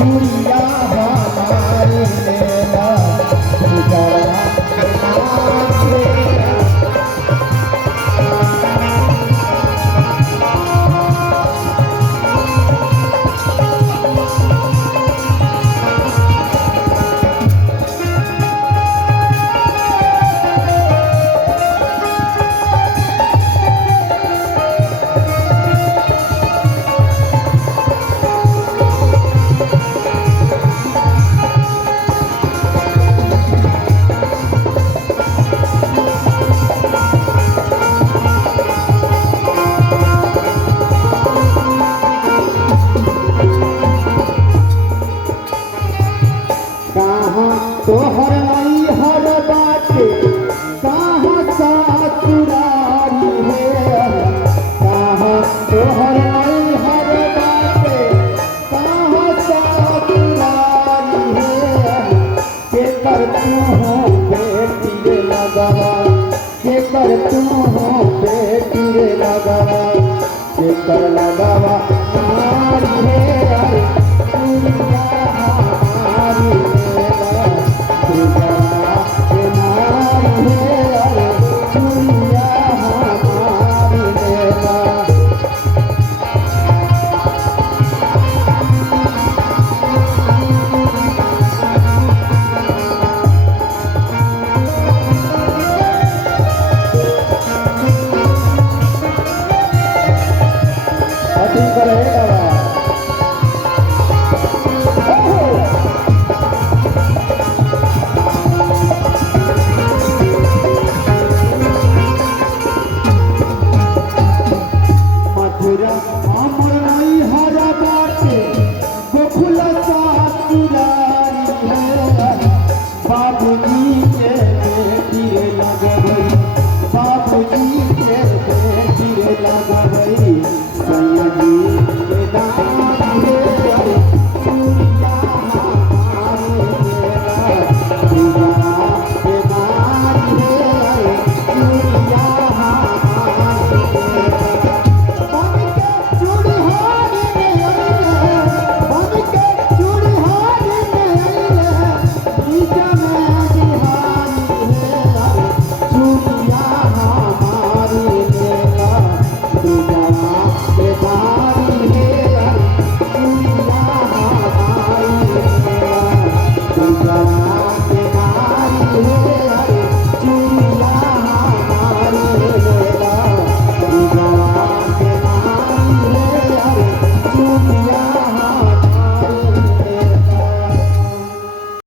चूड़िया हमारी लेना गुजरा नाचे। तोहर आई हर बाटे कहाँ ससुरारी है, कहाँ तोहर आई हर बाटे कहाँ ससुरारी है। के कर तू हो बेटी रे लगवा, के कर तू हो बेटी रे लगवा, के कर लगवा नारी है चूड़िया हमारी अमर आई हरा बाटे गोकुल सा